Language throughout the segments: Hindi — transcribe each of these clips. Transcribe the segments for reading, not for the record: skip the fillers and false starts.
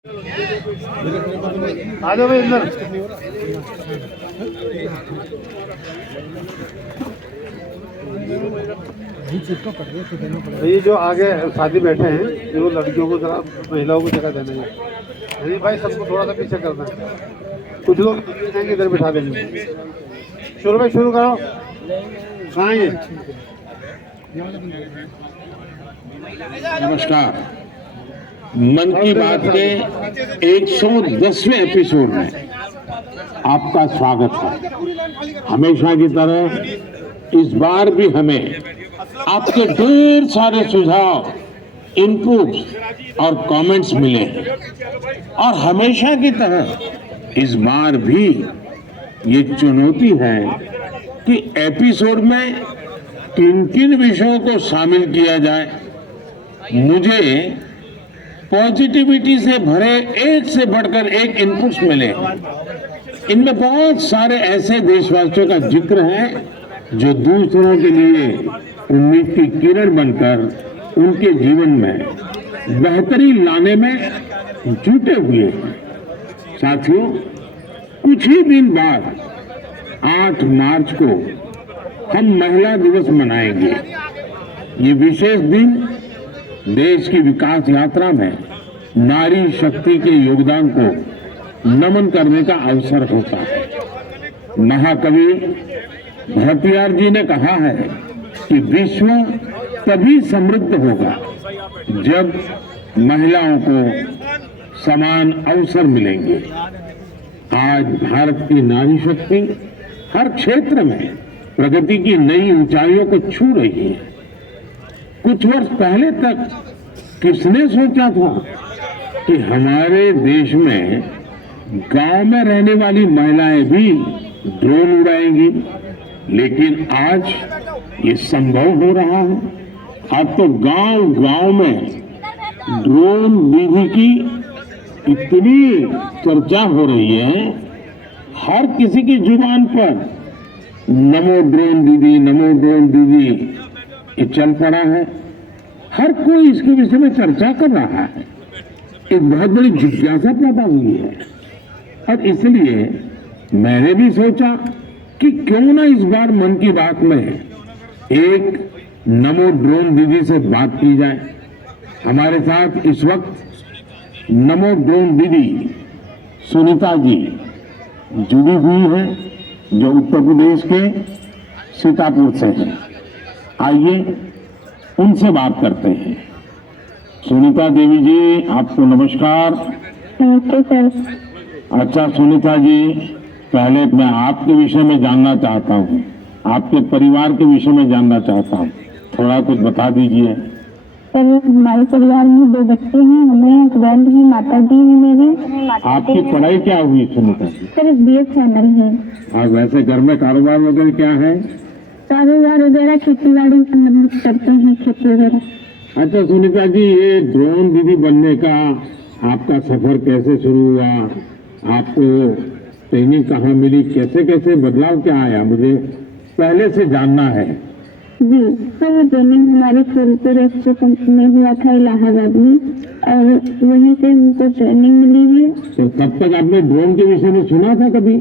आ जाओ भाई अंदर। ये जो आगे शादी बैठे हैं ये वो लड़कियों को जरा महिलाओं को जगह देना है भाई, सबको थोड़ा सा पीछे करना है। कुछ लोग जाएंगे इधर बिठा देंगे। शुरू भाई शुरू करो। कहाँ ये? नमस्कार। मन की बात के 110वें एपिसोड में आपका स्वागत है। हमेशा की तरह इस बार भी हमें आपके ढेर सारे सुझाव, इनपुट्स और कमेंट्स मिले और हमेशा की तरह इस बार भी ये चुनौती है कि एपिसोड में किन-किन विषयों को शामिल किया जाए। मुझे पॉजिटिविटी से भरे एक से बढ़कर एक इनपुट्स मिले। इनमें बहुत सारे ऐसे देशवासियों का जिक्र है जो दूसरों के लिए उम्मीद की किरण बनकर उनके जीवन में बेहतरी लाने में जुटे हुए हैं। साथियों, कुछ ही दिन बाद 8 मार्च को हम महिला दिवस मनाएंगे। ये विशेष दिन देश की विकास यात्रा में नारी शक्ति के योगदान को नमन करने का अवसर होता है। महाकवि भारतीयार जी ने कहा है कि विश्व तभी समृद्ध होगा जब महिलाओं को समान अवसर मिलेंगे। आज भारत की नारी शक्ति हर क्षेत्र में प्रगति की नई ऊंचाइयों को छू रही है। कुछ वर्ष पहले तक किसने सोचा था कि हमारे देश में गांव में रहने वाली महिलाएं भी ड्रोन उड़ाएंगी, लेकिन आज ये संभव हो रहा है। अब तो गांव-गांव में ड्रोन दीदी की इतनी चर्चा हो रही है, हर किसी की जुबान पर नमो ड्रोन दीदी, नमो ड्रोन दीदी ये चल पड़ा है। हर कोई इसके विषय में चर्चा कर रहा है। एक बहुत बड़ी जिज्ञासा पैदा हुई है और इसलिए मैंने भी सोचा कि क्यों ना इस बार मन की बात में एक नमो ड्रोन दीदी से बात की जाए। हमारे साथ इस वक्त नमो ड्रोन दीदी सुनीता जी जुड़ी हुई है जो उत्तर प्रदेश के सीतापुर से हैं। आइए उनसे बात करते हैं। सुनीता देवी जी, आपको नमस्कार। नमस्ते सर। अच्छा सुनीता जी, पहले मैं आपके विषय में जानना चाहता हूँ, आपके परिवार के विषय में जानना चाहता हूँ। थोड़ा कुछ बता दीजिए। सर, हमारे परिवार में 2 बच्चे हैं, हमें हस्बैंड है, माता जी है मेरी। आपकी पढ़ाई क्या हुई Sunita ji? Sir BA final है। और वैसे घर में कारोबार वगैरह क्या है? कारोबार वगैरह खेती बाड़ी करते हैं, खेती वगैरह। अच्छा सुनीता जी, ये ड्रोन दीदी बनने का आपका सफर कैसे शुरू हुआ? आपको ट्रेनिंग कहाँ मिली? कैसे कैसे बदलाव क्या आया? मुझे पहले से जानना है। जी सर, ट्रेनिंग हमारी फूलपुर एक्सपो कंपनी में हुआ था इलाहाबाद में और वहीं से हमको ट्रेनिंग मिली है। तो तब तक आपने ड्रोन के विषय में सुना था कभी?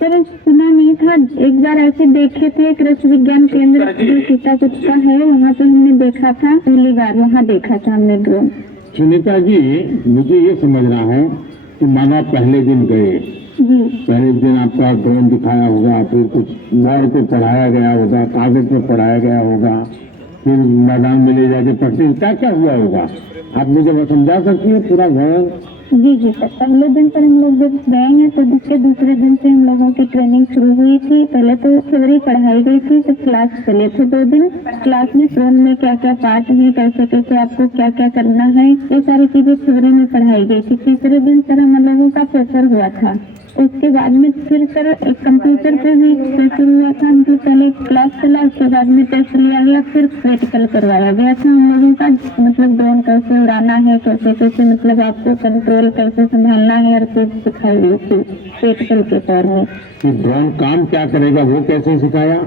सर सुना नहीं था, एक बार ऐसे देखे थे कृषि विज्ञान केंद्र जो सीतापुर का है, वहाँ पे हमने देखा था, पहली बार वहाँ देखा था हमने ड्रोन। सुनीता जी, मुझे ये समझना है कि माना पहले दिन गए, पहले दिन आपका ड्रोन दिखाया होगा, फिर कुछ मोड़ को पढ़ाया गया होगा, कागज में पढ़ाया गया होगा, फिर मैदान में ले जाके प्रैक्टिस क्या क्या हुआ होगा, आप मुझे समझा सकती है पूरा वर्णन? जी सर, पहले दिन पर हम लोग जब गए हैं तो उसके दूसरे दिन से हम लोगों की ट्रेनिंग शुरू हुई थी। पहले तो थ्योरी पढ़ाई गई थी, तो क्लास चले थे 2 दिन। क्लास में ड्रोन में क्या क्या पार्ट है, कैसे कैसे आपको क्या क्या करना है, ये सारी चीजें थ्योरी में पढ़ाई गई थी। तीसरे दिन सर हम लोगों का पेपर हुआ था। उसके बाद में फिर सर एक कंप्यूटर पे भी शुरू हुआ था। हम पहले क्लास चला, उसके बाद में टेस्ट लिया गया, फिर प्रैक्टिकल करवाया गया था हम लोगों का। मतलब ड्रोन कैसे उड़ाना है, कैसे कैसे मतलब आपको कंट्रोल कैसे संभालना है, हर चीज सिखाई गई थी प्रैक्टिकल के तौर में। ड्रोन काम क्या करेगा वो कैसे सिखाया?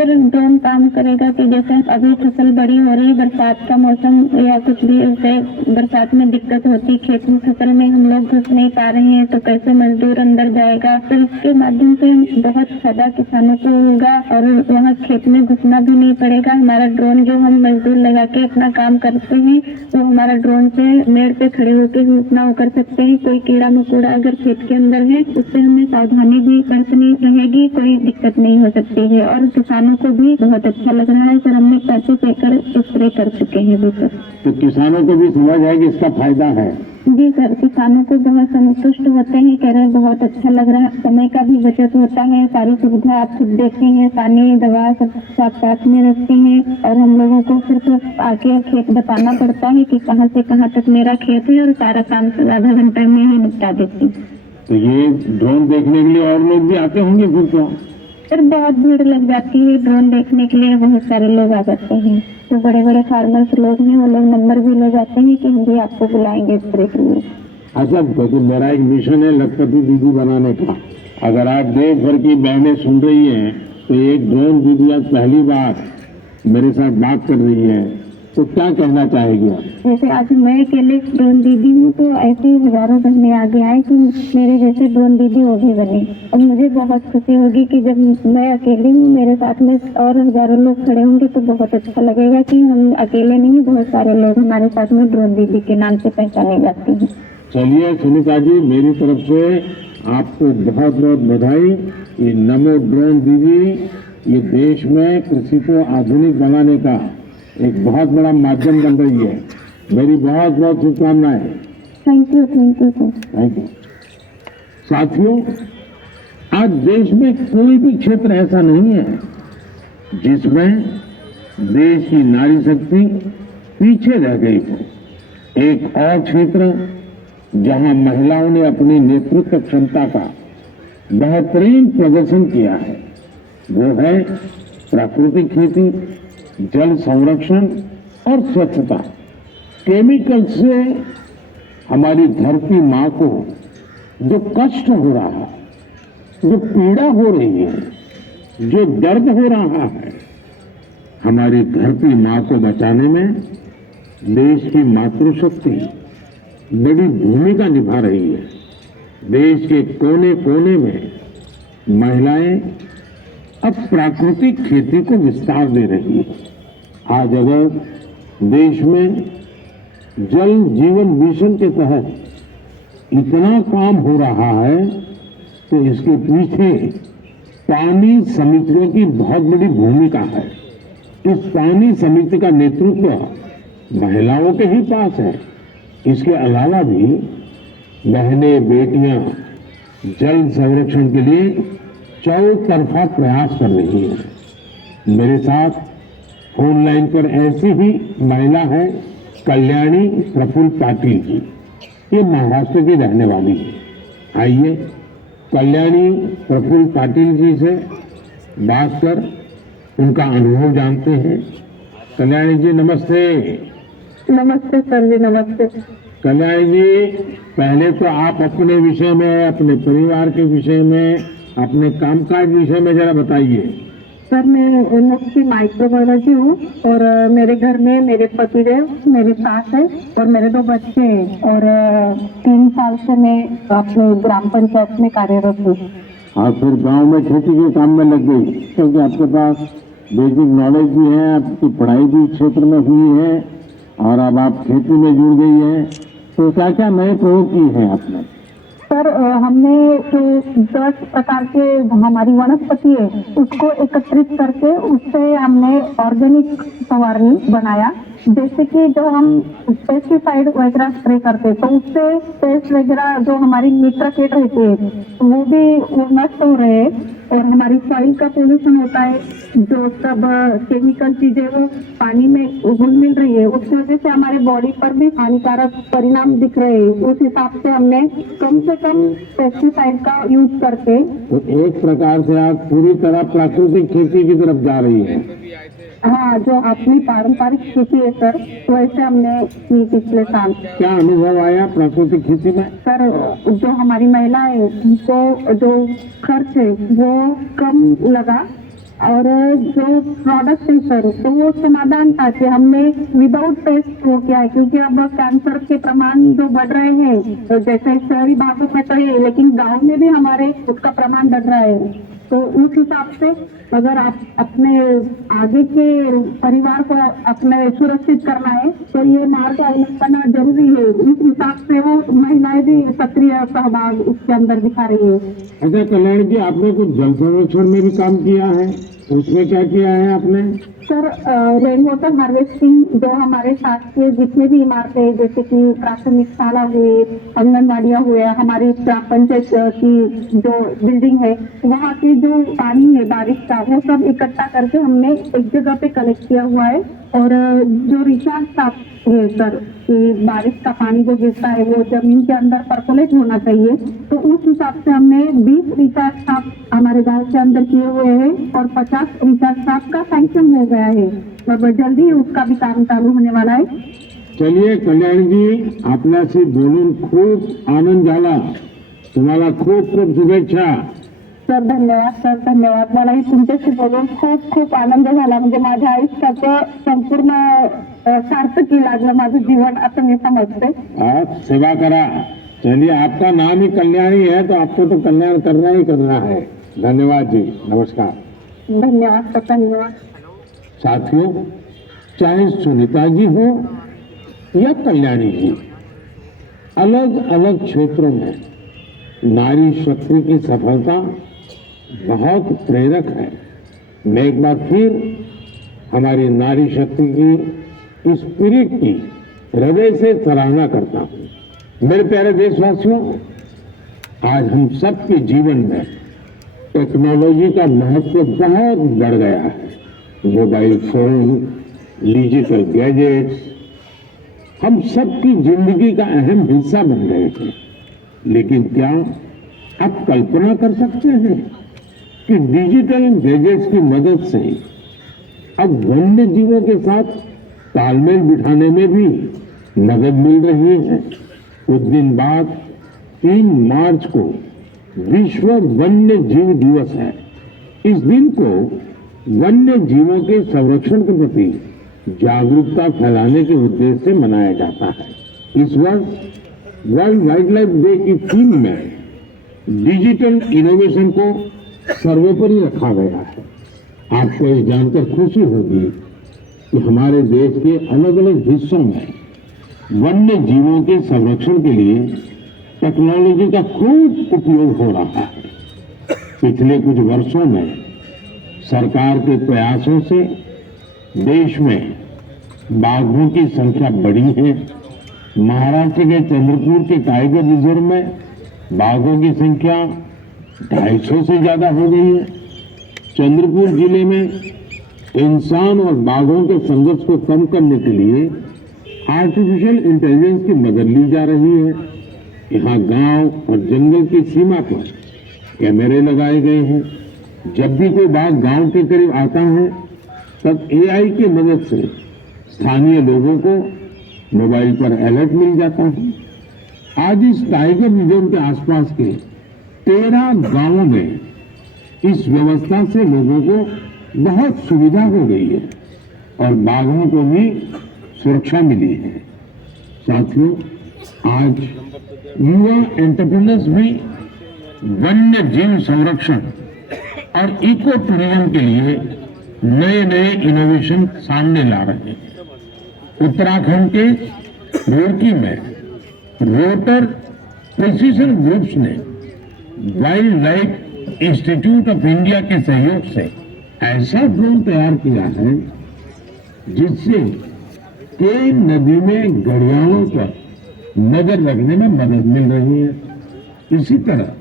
पर ड्रोन काम करेगा कि जैसे अभी फसल बड़ी हो रही, बरसात का मौसम या कुछ भी ऐसे बरसात में दिक्कत होती, खेत में फसल में हम लोग घुस नहीं पा रहे हैं, तो कैसे मजदूर अंदर जाएगा। तो इसके माध्यम से बहुत फायदा किसानों को होगा और वहाँ खेत में घुसना भी नहीं पड़ेगा। हमारा ड्रोन जो हम मजदूर लगा के अपना काम करते हैं, तो हमारा ड्रोन से मेड़ पे खड़े होकर भी अपना वो कर सकते हैं। कोई कीड़ा मकोड़ा अगर खेत के अंदर है, उससे हमें सावधानी भी बरतनी रहेगी, कोई दिक्कत नहीं हो सकती है। और किसानों को भी बहुत अच्छा लग रहा है सर, हमने पैसे देकर स्प्रे कर चुके हैं भी सर। तो किसानों को भी समझ है कि इसका फायदा है। जी सर, किसानों को बहुत संतुष्ट होते हैं, कह रहे हैं बहुत अच्छा लग रहा है, समय का भी बचत होता है, सारी सुविधा आप खुद देखे हैं, पानी दवा सब साथ में रखते हैं और हम लोगों को सिर्फ आके खेत बताना पड़ता है कि कहाँ से कहाँ तक मेरा खेत है और सारा काम आधा घंटा में ही निपटा देती हूँ। तो ये ड्रोन देखने के लिए और लोग भी आते होंगे फिर तो? सर बहुत भीड़ लग जाती है, ड्रोन देखने के लिए बहुत सारे लोग आ जाते हैं। जो बड़े बड़े फार्मर्स लोग हैं वो लोग नंबर भी ले जाते हैं कि हम भी आपको बुलाएंगे स्प्रे के लिए। अच्छा, तो मेरा एक मिशन है लखपति दीदी बनाने का। अगर आप देश भर की बहनें सुन रही हैं तो एक ड्रोन दीदी आज पहली बार मेरे साथ बात कर रही है, तो क्या कहना चाहेगी आप? जैसे आज मैं अकेले ड्रोन दीदी हूँ, तो ऐसे ही हजारों बहनें आगे आए कि मेरे जैसे ड्रोन दीदी वो भी बने। और मुझे बहुत खुशी होगी कि जब मैं अकेली हूँ, मेरे साथ में और हजारों लोग खड़े होंगे तो बहुत अच्छा लगेगा कि हम अकेले नहीं, बहुत सारे लोग हमारे साथ में ड्रोन दीदी के नाम से पहचाने जाते हैं। चलिए सुनीता जी, मेरी तरफ से आपको बहुत बहुत बधाई। ये नमो ड्रोन दीदी ये देश में कृषि को आधुनिक बनाने का एक बहुत बड़ा माध्यम बन रही है। मेरी बहुत बहुत शुभकामनाएं। Thank you sir. Thank you. साथियों, आज देश में कोई भी क्षेत्र ऐसा नहीं है जिसमें देश की नारी शक्ति पीछे रह गई हो। एक और क्षेत्र जहां महिलाओं ने अपनी नेतृत्व क्षमता का बेहतरीन प्रदर्शन किया है वो है प्राकृतिक खेती, जल संरक्षण और स्वच्छता। केमिकल से हमारी धरती माँ को जो कष्ट हो रहा है, जो पीड़ा हो रही है, जो दर्द हो रहा है, हमारी धरती माँ को बचाने में देश की मातृशक्ति बड़ी भूमिका निभा रही है। देश के कोने कोने में महिलाएं अब प्राकृतिक खेती को विस्तार दे रही है। आज अगर देश में जल जीवन मिशन के तहत इतना काम हो रहा है तो इसके पीछे पानी समितियों की बहुत बड़ी भूमिका है। इस पानी समिति का नेतृत्व महिलाओं के ही पास है। इसके अलावा भी बहनें बेटियां जल संरक्षण के लिए चौतरफा प्रयास कर रही हैं। मेरे साथ फोन लाइन पर ऐसी ही महिला है कल्याणी प्रफुल्ल पाटिल जी। ये महाराष्ट्र की रहने वाली है। आइए कल्याणी प्रफुल्ल पाटिल जी से बात कर उनका अनुभव जानते हैं। कल्याणी जी नमस्ते। नमस्ते सर जी, नमस्ते। कल्याणी जी, पहले तो आप अपने विषय में, अपने परिवार के विषय में, अपने कामकाज विषय में जरा बताइए। सर मैं मुख्य माइक्रोबायोलॉजी हूँ और मेरे घर में मेरे पतिदेव, मेरी सास है और मेरे 2 बच्चे हैं और 3 साल से मैं अपने ग्राम पंचायत में कार्यरत हूँ। और फिर गांव में खेती के काम में लग गई क्योंकि आपके पास बेसिक नॉलेज भी है, आपकी पढ़ाई भी क्षेत्र में हुई है और अब आप खेती में जुड़ गई हैं। तो क्या क्या नए प्रयोग किए हैं आपने? सर हमने जो 10 प्रकार के हमारी वनस्पति है उसको एकत्रित करके उससे हमने ऑर्गेनिक फवारनी बनाया। जैसे कि जो हम पेस्टिसाइड वगैरह स्प्रे करते तो उससे पेस्ट वगैरह जो हमारी मित्र कीट रहते हैं वो भी नष्ट हो रहे हैं और हमारी सॉइल का पोल्यूशन होता है, जो सब केमिकल चीजें वो पानी में घुल मिल रही है, उस वजह से हमारे बॉडी पर भी हानिकारक परिणाम दिख रहे हैं। उस हिसाब से हमने कम से कम पेस्टिसाइड का यूज करके तो एक प्रकार से आप पूरी तरह प्राकृतिक खेती की तरफ जा रही है। हाँ, जो अपनी पारंपरिक खेती है सर वैसे हमने की पिछले साल। क्या अनुभव आया प्राकृतिक खेती में? सर जो हमारी महिलाएं उनको जो खर्च है वो कम लगा और जो प्रोडक्ट है सर, तो वो समाधान था कि हमने विदाउट टेस्ट वो किया है, क्योंकि अब कैंसर के प्रमाण जो बढ़ रहे हैं, तो जैसे शहरी भागों में तो है, लेकिन गांव में भी हमारे उसका प्रमाण बढ़ रहा है। तो उस हिसाब से अगर आप अपने आगे के परिवार को अपने सुरक्षित करना है तो ये मार्ग अवलंबना जरूरी है। उस हिसाब से वो महिलाएं भी सक्रिय सहभाग उसके अंदर दिखा रही है। अच्छा कल्याण जी, आपने कुछ जल संरक्षण में भी काम किया है, उसमें क्या किया है आपने? सर, रेन वाटर हार्वेस्टिंग जो हमारे शासकीय जितने भी इमारतें हैं, जैसे कि प्राथमिक शाला हुए, आंगनबाड़ियाँ हुए, हमारी ग्राम पंचायत की जो बिल्डिंग है, वहाँ के जो पानी है बारिश का, वो सब इकट्ठा करके हमने एक जगह पे कलेक्ट किया हुआ है। और जो रिचार्ज शाफ्ट है सर, कि बारिश का पानी जो गिरता है वो जमीन के अंदर परकोलेट होना चाहिए, तो उस हिसाब से हमने 20 रिचार्ज शाफ्ट हमारे गांव के अंदर किए हुए हैं और 50 रिचार्ज शाफ्ट का सैंक्शन हो गया है और जल्दी उसका भी काम चालू होने वाला है। चलिए कल्याण जी, आपल्याशी बोलून खूप आनंद झाला, तुम्हाला खूप खूप शुभेच्छा. सर धन्यवाद, सर धन्यवाद. मलाही तुमच्याशी बोलून खूप खूप आनंद झाला. म्हणजे माझ्या आयुष्याचं संपूर्ण सार्थकी लागलं माझं जीवन, असं मी समजते. आप सेवा करा. चलिए, आपका नाम ही कल्याणी है, तो आपको तो कल्याण करना ही करना है. धन्यवाद जी, नमस्कार. धन्यवाद सर, धन्यवाद. साथियों, चाहे सुनीता जी हो या कल्याणी जी, अलग अलग क्षेत्रों में नारी शक्ति की सफलता बहुत प्रेरक है. मैं एक बार फिर हमारी नारी शक्ति की स्पिरिट की हृदय से सराहना करता हूँ. मेरे प्यारे देशवासियों, आज हम सबके जीवन में टेक्नोलॉजी का महत्व बहुत बढ़ गया है. मोबाइल फोन, डिजिटल गैजेट्स हम सबकी जिंदगी का अहम हिस्सा बन गए हैं. लेकिन क्या आप कल्पना कर सकते हैं कि डिजिटल गैजेट्स की मदद से अब वन्य जीवों के साथ तालमेल बिठाने में भी मदद मिल रही है. कुछ दिन बाद 3 मार्च को विश्व वन्य जीव दिवस है. इस दिन को वन्य जीवों के संरक्षण के प्रति जागरूकता फैलाने के उद्देश्य से मनाया जाता है. इस वर्ष वर्ल्ड वाइल्ड लाइफ डे की थीम में डिजिटल इनोवेशन को सर्वोपरि रखा गया है. आपको ये जानकर खुशी होगी कि हमारे देश के अलग अलग हिस्सों में वन्य जीवों के संरक्षण के लिए टेक्नोलॉजी का खूब उपयोग हो रहा है. पिछले कुछ वर्षों में सरकार के प्रयासों से देश में बाघों की संख्या बढ़ी है. महाराष्ट्र के चंद्रपुर के टाइगर रिजर्व में बाघों की संख्या 250 से ज्यादा हो गई है. चंद्रपुर जिले में इंसान और बाघों के संघर्ष को कम करने के लिए आर्टिफिशियल इंटेलिजेंस की मदद ली जा रही है. यहाँ गांव और जंगल की सीमा पर कैमरे लगाए गए हैं. जब भी कोई बाघ गांव के करीब आता है तब एआई की मदद से स्थानीय लोगों को मोबाइल पर अलर्ट मिल जाता है. आज इस टाइगर रिजर्व के आसपास के 13 गांवों में इस व्यवस्था से लोगों को बहुत सुविधा हो गई है और बाघों को भी सुरक्षा मिली है. साथियों, आज युवा एंटरप्रेन्योर्स भी वन्य जीव संरक्षण और इको टूरिज्म के लिए नए नए इनोवेशन सामने ला रहे हैं. उत्तराखंड के रुड़की में रोटर प्रिसीजन ग्रुप्स ने wild life institute of India के सहयोग से ऐसा ड्रोन तैयार किया है जिससे केन नदी में घड़ियालों पर नजर रखने में मदद मिल रही है. इसी तरह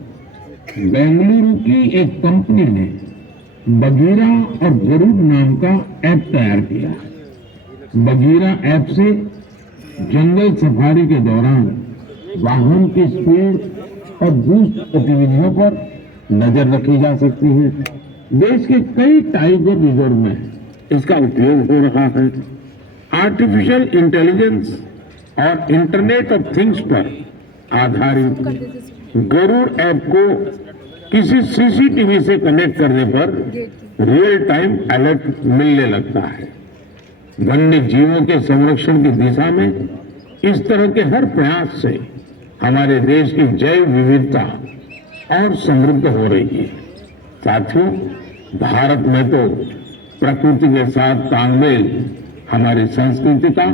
बेंगलुरु की एक कंपनी ने बगीरा और गरुड़ नाम का ऐप तैयार किया है. बगीरा ऐप से जंगल सफारी के दौरान वाहन की स्पीड और बूस्ट गतिविधियों पर नजर रखी जा सकती है. देश के कई टाइगर रिजर्व में इसका उपयोग हो रहा है. आर्टिफिशियल इंटेलिजेंस और इंटरनेट ऑफ थिंग्स पर आधारित गरुड़ ऐप को किसी सीसीटीवी से कनेक्ट करने पर रियल टाइम अलर्ट मिलने लगता है। वन्य जीवों के संरक्षण की दिशा में इस तरह के हर प्रयास से हमारे देश की जैव विविधता और समृद्ध हो रही है। साथियों, भारत में तो प्रकृति के साथ तालमेल हमारी संस्कृति का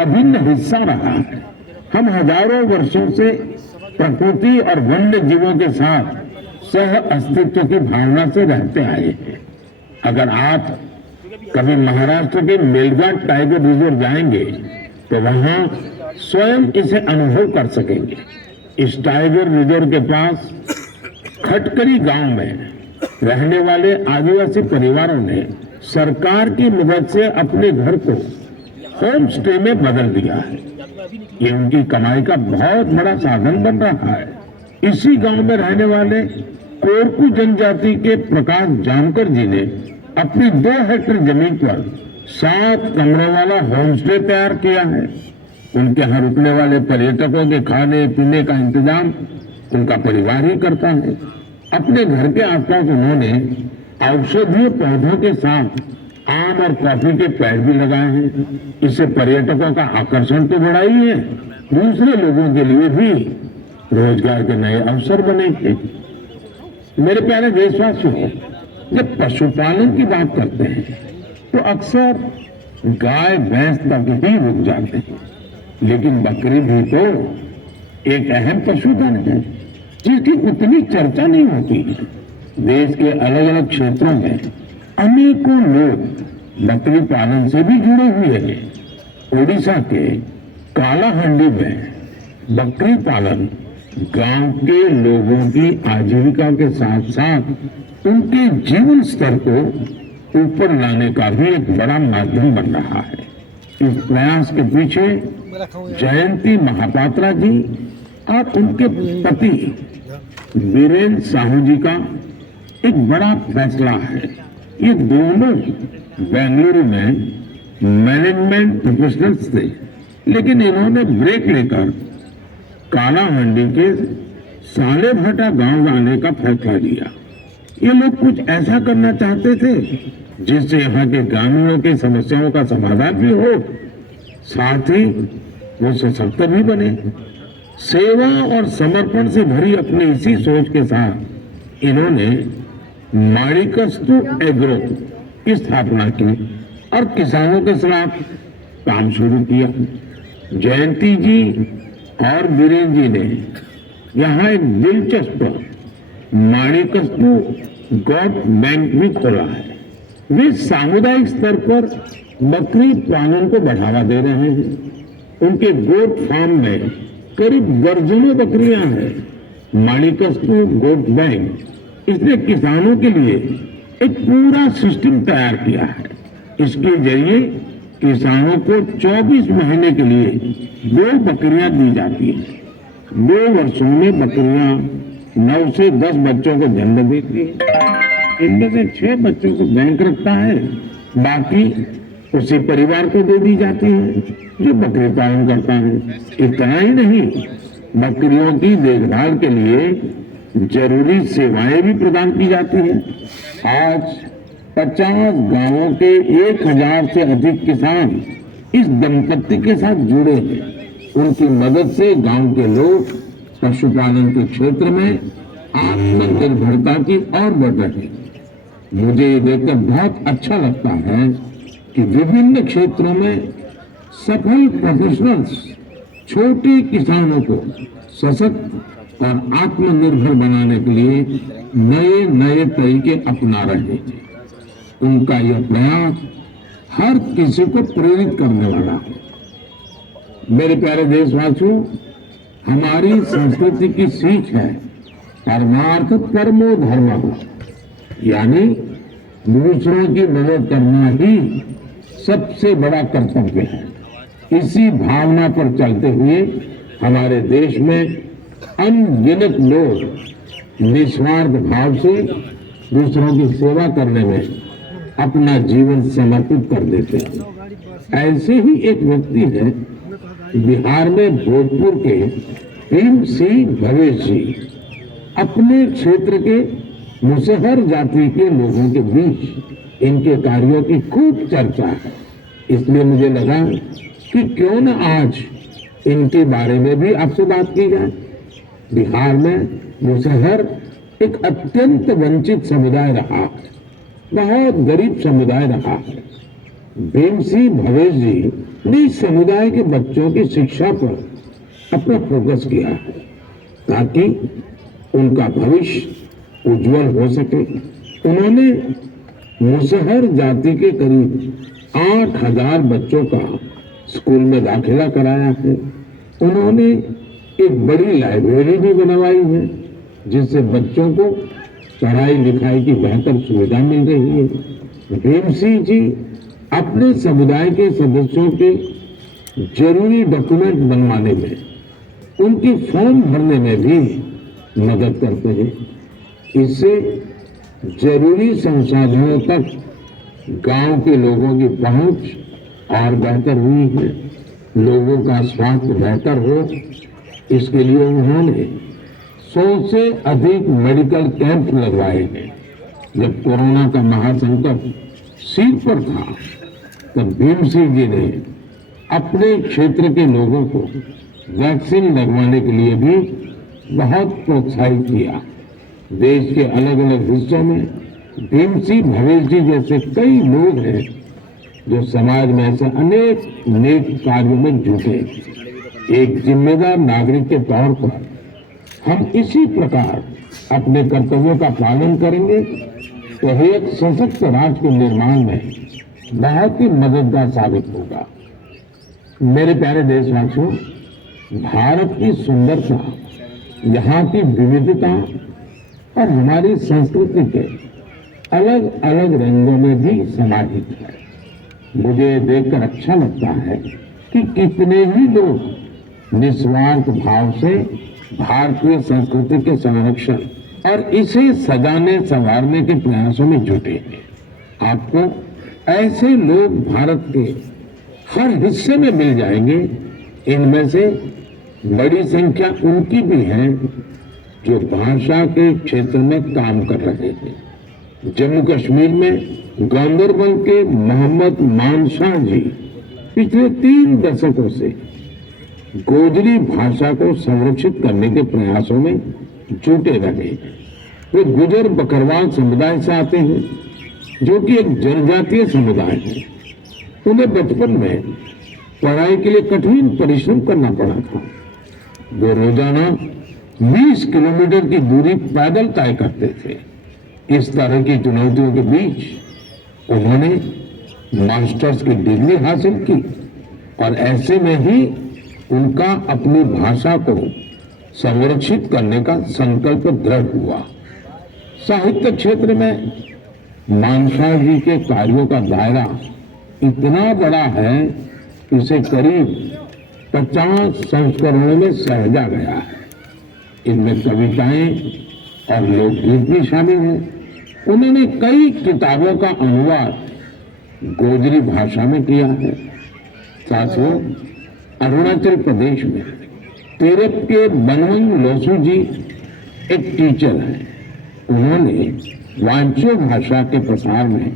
अभिन्न हिस्सा रहा है। हम हजारों वर्षों से प्रकृति और वन्य जीवों के साथ सह अस्तित्व की भावना से रहते आए हैं। अगर आप कभी महाराष्ट्र के मेलघाट टाइगर रिजर्व जाएंगे तो वहां स्वयं इसे अनुभव कर सकेंगे। इस टाइगर रिजर्व के पास खटकरी गांव में रहने वाले आदिवासी परिवारों ने सरकार की मदद से अपने घर को होम स्टे में बदल दिया है। ये उनकी कमाई का बहुत बड़ा साधन बन रहा है। इसी गांव में रहने वाले कोरकू जनजाति के प्रकाश जानकर जी ने अपनी 2 हेक्टेयर जमीन पर 7 कमरों वाला होम स्टे तैयार किया है। उनके यहाँ रुकने वाले पर्यटकों के खाने पीने का इंतजाम उनका परिवार ही करता है। अपने घर के आसपास उन्होंने औषधीय पौधों के साथ आम और कॉफी के पेड़ भी लगाए हैं। इससे पर्यटकों का आकर्षण तो बढ़ा ही है, दूसरे लोगों के लिए भी रोजगार के नए अवसर बनेंगे। मेरे प्यारे देशवासियों, जब पशुपालन की बात करते हैं तो अक्सर गाय भैंस तक ही रुक जाते हैं, लेकिन बकरी भी तो एक अहम पशुधन है जिसकी उतनी चर्चा नहीं होती है। देश के अलग अलग क्षेत्रों में अनेकों लोग बकरी पालन से भी जुड़े हुए हैं। ओडिशा के कालाहांडी में बकरी पालन गांव के लोगों की आजीविका के साथ साथ उनके जीवन स्तर को ऊपर लाने का भी एक बड़ा माध्यम बन रहा है। इस प्रयास के पीछे जयंती महापात्रा जी और उनके पति वीरेंद्र साहू जी का एक बड़ा फैसला है। ये दोनों बेंगलुरु में मैनेजमेंट प्रोफेशनल्स थे, लेकिन इन्होंने ब्रेक लेकर कालाहांडी के सालेभटा गांव आने का फैसला लिया। ये लोग कुछ ऐसा करना चाहते थे जिससे यहाँ के ग्रामीणों की समस्याओं का समाधान भी हो, साथ ही वो सशक्त भी बने। सेवा और समर्पण से भरी अपनी इसी सोच के साथ इन्होंने माणिकस्तु एग्रो की स्थापना की और किसानों के खिलाफ काम शुरू किया। जयंती जी और वीरेंद्र जी ने यहाँ एक दिलचस्प माणिकस्तु गॉड बैंक भी खोला है। वे सामुदायिक स्तर पर बकरी पालन को बढ़ावा दे रहे हैं। उनके गोट फार्म में करीब दर्जनों बकरियां हैं। माणिकस्तु गोट बैंक इसने किसानों के लिए एक पूरा सिस्टम तैयार किया है। इसके जरिए किसानों को 24 महीने के लिए 2 बकरियां दी जाती हैं। 2 वर्षों में बकरियां 9 से 10 बच्चों को जन्म देती है। इनमें से 6 बच्चों को बैंक रखता है, बाकी उसी परिवार को दे दी जाती है जो बकरी पालन करता है। इतना ही नहीं, बकरियों की देखभाल के लिए जरूरी सेवाएं भी प्रदान की जाती हैं। आज 50 गांवों के 1000 से अधिक किसान इस दंपत्ति के साथ जुड़े हैं। उनकी मदद से गांव के लोग पशुपालन के क्षेत्र में आत्मनिर्भरता की ओर बढ़ रहे हैं। मुझे ये देखकर बहुत अच्छा लगता है कि विभिन्न क्षेत्रों में सफल प्रोफेशनल्स छोटे किसानों को सशक्त और आत्मनिर्भर बनाने के लिए नए नए तरीके अपना रहे हैं। उनका यह प्रयास हर किसी को प्रेरित करने वाला है। मेरे प्यारे देशवासियों, हमारी संस्कृति की सीख है परमार्थ परमो धर्मः, यानी दूसरों की मदद करना ही सबसे बड़ा कर्तव्य है। इसी भावना पर चलते हुए हमारे देश में अनगिनत लोग निस्वार्थ भाव से दूसरों की सेवा करने में अपना जीवन समर्पित कर देते हैं। ऐसे ही एक व्यक्ति है बिहार में भोजपुर के भीम सिंह भवेश जी। अपने क्षेत्र के मुसहर जाति के लोगों के बीच इनके कार्यों की खूब चर्चा है। इसलिए मुझे लगा कि क्यों न आज इनके बारे में भी आपसे बात की जाए। बिहार में मुसहर एक अत्यंत वंचित समुदाय रहा, बहुत गरीब समुदाय रहा है। भीमसिंह भवेश जी ने इस समुदाय के बच्चों की शिक्षा पर अपना फोकस किया है ताकि उनका भविष्य उज्जवल हो सके। उन्होंने मुसहर जाति के करीब 8,000 बच्चों का स्कूल में दाखिला कराया है। उन्होंने एक बड़ी लाइब्रेरी भी बनवाई है जिससे बच्चों को पढ़ाई लिखाई की बेहतर सुविधा मिल रही है। भीम सिंह जी अपने समुदाय के सदस्यों के जरूरी डॉक्यूमेंट बनवाने में, उनकी फॉर्म भरने में भी मदद करते हैं। इससे जरूरी संसाधनों तक गांव के लोगों की पहुंच और बेहतर हुई है। लोगों का स्वास्थ्य बेहतर हो, इसके लिए उन्होंने 100 से अधिक मेडिकल कैंप लगवाए हैं। जब कोरोना का महासंकट सिर पर था तब भीम सिंह जी ने अपने क्षेत्र के लोगों को वैक्सीन लगवाने के लिए भी बहुत प्रोत्साहित किया। देश के अलग अलग हिस्सों में भीम सिंह भवेश जी जैसे कई लोग हैं जो समाज में ऐसे अनेक नेक कार्यों में जुटे। एक जिम्मेदार नागरिक के तौर पर हम इसी प्रकार अपने कर्तव्यों का पालन करेंगे तो एक सशक्त राष्ट्र के निर्माण में बहुत ही मददगार साबित होगा। मेरे प्यारे देशवासियों, भारत की सुंदरता, यहाँ की विविधता और हमारी संस्कृति के अलग अलग रंगों में भी समाहित है। मुझे देखकर अच्छा लगता है कि कितने ही लोग निस्वार्थ भाव से भारतीय संस्कृति के संरक्षण और इसे सजाने संवारने के प्रयासों में जुटे हैं। आपको ऐसे लोग भारत के हर हिस्से में मिल जाएंगे। इनमें से बड़ी संख्या उनकी भी है जो भाषा के क्षेत्र में काम कर रहे हैं। जम्मू कश्मीर में गांदरबल के मोहम्मद मानशाह जी पिछले 3 दशकों से गोजरी भाषा को संरक्षित करने के प्रयासों में जुटे रहे। वे गुजर बकरवाल समुदाय से आते हैं जो कि एक जनजातीय समुदाय है। उन्हें बचपन में पढ़ाई के लिए कठिन परिश्रम करना पड़ा था। वो रोजाना 20 किलोमीटर की दूरी पैदल तय करते थे। इस तरह की चुनौतियों के बीच उन्होंने मास्टर्स की डिग्री हासिल की और ऐसे में ही उनका अपनी भाषा को संरक्षित करने का संकल्प दृढ़ हुआ। साहित्य क्षेत्र में मानशाह जी के कार्यों का दायरा इतना बड़ा है कि इसे करीब 50 संस्करणों में सहेजा गया है। इनमें कविताएं और लोकगीत भी शामिल हैं। उन्होंने कई किताबों का अनुवाद गोजरी भाषा में किया है। साथियों, अरुणाचल प्रदेश में तिरप के बनवंग लोसू जी एक टीचर हैं। उन्होंने वांचो भाषा के प्रसार में